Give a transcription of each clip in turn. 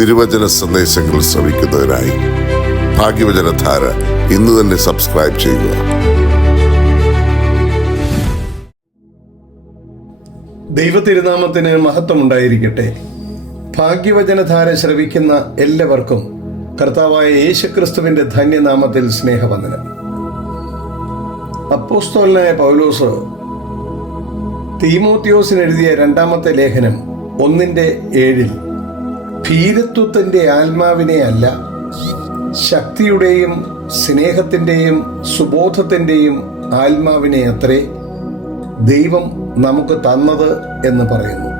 തിരുവചന സന്ദേശങ്ങൾ ശ്രവിക്കുന്നതിനായി ഭാഗ്യവചനധാര ഇന്ന് തന്നെ സബ്സ്ക്രൈബ് ചെയ്യുക. ദൈവതിരുനാമത്തിന് മഹത്വമുണ്ടായിരിക്കട്ടെ. ഭാഗ്യവചനധാര ശ്രവിക്കുന്ന എല്ലാവർക്കും കർത്താവായ യേശുക്രിസ്തുവിന്റെ ധന്യനാമത്തിൽ സ്നേഹവന്ദനം. അപ്പോസ്തലനായ പൗലോസ് തീമോത്തിയോസിന് എഴുതിയ 2-ാമത്തെ ലേഖനം 1:7 ഭീരുത്വത്തിൻ്റെ ആത്മാവിനെ അല്ല, ശക്തിയുടെയും സ്നേഹത്തിൻ്റെയും സുബോധത്തിൻ്റെയും ആത്മാവിനെ അത്രേ ദൈവം നമുക്ക് തന്നത് എന്ന് പറയുന്നു.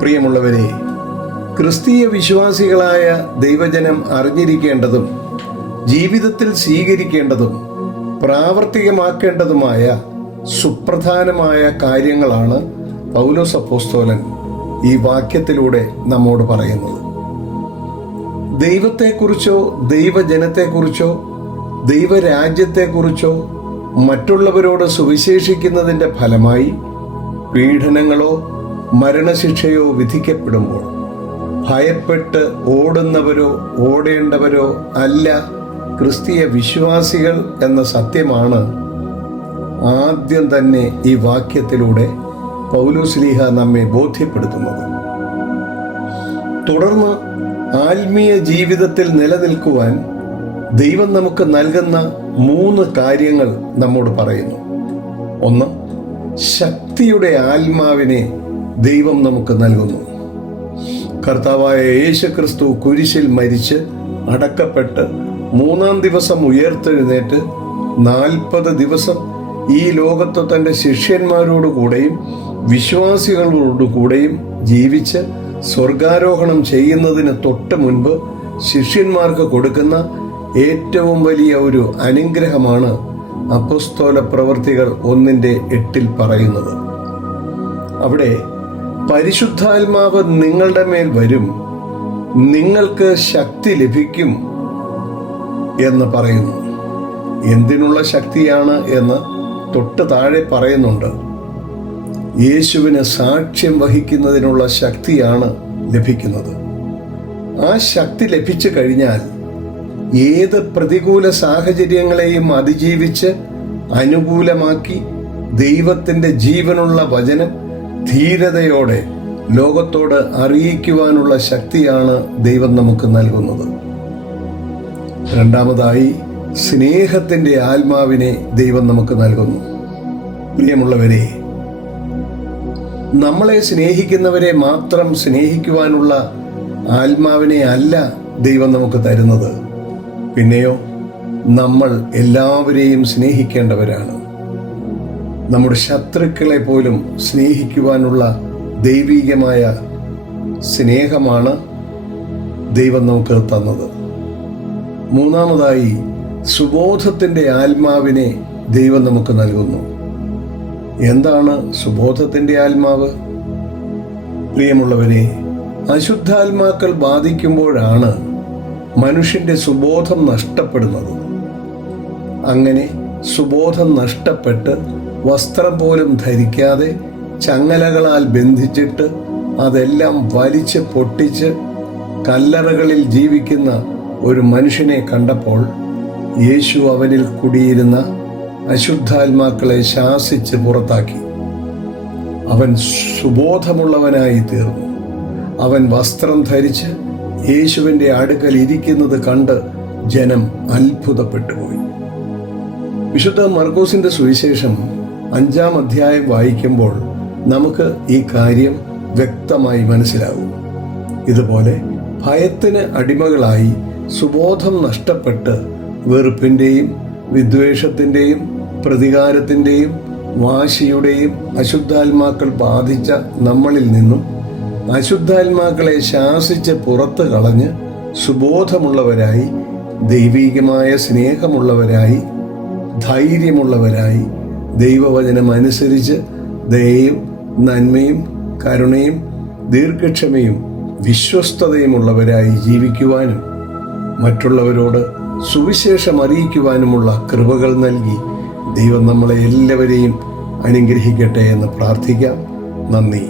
പ്രിയമുള്ളവരെ, ക്രിസ്തീയ വിശ്വാസികളായ ദൈവജനം അറിഞ്ഞിരിക്കേണ്ടതും ജീവിതത്തിൽ സ്വീകരിക്കേണ്ടതും പ്രാവർത്തികമാക്കേണ്ടതുമായ സുപ്രധാനമായ കാര്യങ്ങളാണ് പൗലോസ് അപ്പോസ്തലൻ ഈ വാക്യത്തിലൂടെ നമ്മോട് പറയുന്നത്. ദൈവത്തെക്കുറിച്ചോ ദൈവജനത്തെക്കുറിച്ചോ ദൈവരാജ്യത്തെക്കുറിച്ചോ മറ്റുള്ളവരോട് സുവിശേഷിക്കുന്നതിൻ്റെ ഫലമായി പീഡനങ്ങളോ മരണശിക്ഷയോ വിധിക്കപ്പെടുമ്പോൾ ഭയപ്പെട്ട് ഓടുന്നവരോ ഓടേണ്ടവരോ അല്ല ക്രിസ്തീയ വിശ്വാസികൾ എന്ന സത്യമാണ് ആദ്യം തന്നെ ഈ വാക്യത്തിലൂടെ പൗലോസ്ലീഹ നമ്മെ ബോധ്യപ്പെടുത്തുന്നത്. തുടർന്ന് ആത്മീയ ജീവിതത്തിൽ നിലനിൽക്കുവാൻ ദൈവം നമുക്ക് നൽകുന്ന 3 കാര്യങ്ങൾ നമ്മോട് പറയുന്നു. 1, ശക്തിയുടെ ആത്മാവിനെ ദൈവം നമുക്ക് നൽകുന്നു. കർത്താവായ യേശുക്രിസ്തു കുരിശിൽ മരിച്ച് അടക്കപ്പെട്ട് 3-ാം ദിവസം ഉയർത്തെഴുന്നേറ്റ് 40 ദിവസം ഈ ലോകത്ത് തൻ്റെ ശിഷ്യന്മാരോടുകൂടെയും വിശ്വാസികളോടുകൂടെയും ജീവിച്ച് സ്വർഗാരോഹണം ചെയ്യുന്നതിന് തൊട്ട് മുൻപ് ശിഷ്യന്മാർക്ക് കൊടുക്കുന്ന ഏറ്റവും വലിയ ഒരു അനുഗ്രഹമാണ് അപ്പോസ്തല പ്രവൃത്തികൾ 1:8 പറയുന്നത്. അവിടെ പരിശുദ്ധാത്മാവ് നിങ്ങളുടെ മേൽ വരും, നിങ്ങൾക്ക് ശക്തി ലഭിക്കും എന്ന് പറയുന്നു. എന്തിനുള്ള ശക്തിയാണ് എന്ന് തൊട്ട് താഴെ പറയുന്നുണ്ട്. യേശുവിന് സാക്ഷ്യം വഹിക്കുന്നതിനുള്ള ശക്തിയാണ് ലഭിക്കുന്നത്. ആ ശക്തി ലഭിച്ചു കഴിഞ്ഞാൽ ഏത് പ്രതികൂല സാഹചര്യങ്ങളെയും അതിജീവിച്ച് അനുകൂലമാക്കി ദൈവത്തിൻ്റെ ജീവനുള്ള വചനം ധീരതയോടെ ലോകത്തോട് അറിയിക്കുവാനുള്ള ശക്തിയാണ് ദൈവം നമുക്ക് നൽകുന്നത്. 2-ാമതായി സ്നേഹത്തിൻ്റെ ആത്മാവിനെ ദൈവം നമുക്ക് നൽകുന്നു. പ്രിയമുള്ളവരെ, നമ്മളെ സ്നേഹിക്കുന്നവരെ മാത്രം സ്നേഹിക്കുവാനുള്ള ആത്മാവിനെ അല്ല ദൈവം നമുക്ക് തരുന്നത്. പിന്നെയോ നമ്മൾ എല്ലാവരെയും സ്നേഹിക്കേണ്ടവരാണ്. നമ്മുടെ ശത്രുക്കളെ പോലും സ്നേഹിക്കുവാനുള്ള ദൈവികമായ സ്നേഹമാണ് ദൈവം നമുക്ക് തന്നത്. 3-ാമതായി സുബോധത്തിൻ്റെ ആത്മാവിനെ ദൈവം നമുക്ക് നൽകുന്നു. എന്താണ് സുബോധത്തിൻ്റെ ആത്മാവ്? പ്രിയമുള്ളവരെ, അശുദ്ധാത്മാക്കൾ ബാധിക്കുമ്പോഴാണ് മനുഷ്യൻ്റെ സുബോധം നഷ്ടപ്പെടുന്നത്. അങ്ങനെ സുബോധം നഷ്ടപ്പെട്ട് വസ്ത്രം പോലും ധരിക്കാതെ ചങ്ങലകളാൽ ബന്ധിച്ചിട്ട് അതെല്ലാം വലിച്ച് പൊട്ടിച്ച് കല്ലറകളിൽ ജീവിക്കുന്ന ഒരു മനുഷ്യനെ കണ്ടപ്പോൾ യേശു അവനിൽ കുടിയിരുന്ന അശുദ്ധാത്മാക്കളെ ശാസിച്ച് പുറത്താക്കി. അവൻ സുബോധമുള്ളവനായി തീർന്നു. അവൻ വസ്ത്രം ധരിച്ച് യേശുവിൻ്റെ അടുക്കൽ ഇരിക്കുന്നത് കണ്ട് ജനം അത്ഭുതപ്പെട്ടുപോയി. വിശുദ്ധ മർക്കോസിന്റെ സുവിശേഷം 5-ാം അധ്യായം വായിക്കുമ്പോൾ നമുക്ക് ഈ കാര്യം വ്യക്തമായി മനസ്സിലാകും. ഇതുപോലെ ഭയത്തിന് അടിമകളായി സുബോധം നഷ്ടപ്പെട്ട് വെറുപ്പിൻ്റെയും വിദ്വേഷത്തിൻ്റെയും പ്രതികാരത്തിൻ്റെയും വാശിയുടെയും അശുദ്ധാത്മാക്കൾ ബാധിച്ച നമ്മളിൽ നിന്നും അശുദ്ധാത്മാക്കളെ ശാസിച്ച് പുറത്ത് കളഞ്ഞ് സുബോധമുള്ളവരായി, ദൈവീകമായ സ്നേഹമുള്ളവരായി, ധൈര്യമുള്ളവരായി, ദൈവവചനം അനുസരിച്ച് ദയയും നന്മയും കരുണയും ദീർഘക്ഷമയും വിശ്വസ്തതയുമുള്ളവരായി ജീവിക്കുവാനും മറ്റുള്ളവരോട് സുവിശേഷം അറിയിക്കുവാനുമുള്ള കൃപകൾ നൽകി ദൈവം നമ്മളെ എല്ലാവരെയും അനുഗ്രഹിക്കട്ടെ എന്ന് പ്രാർത്ഥിക്കാം. നന്ദി.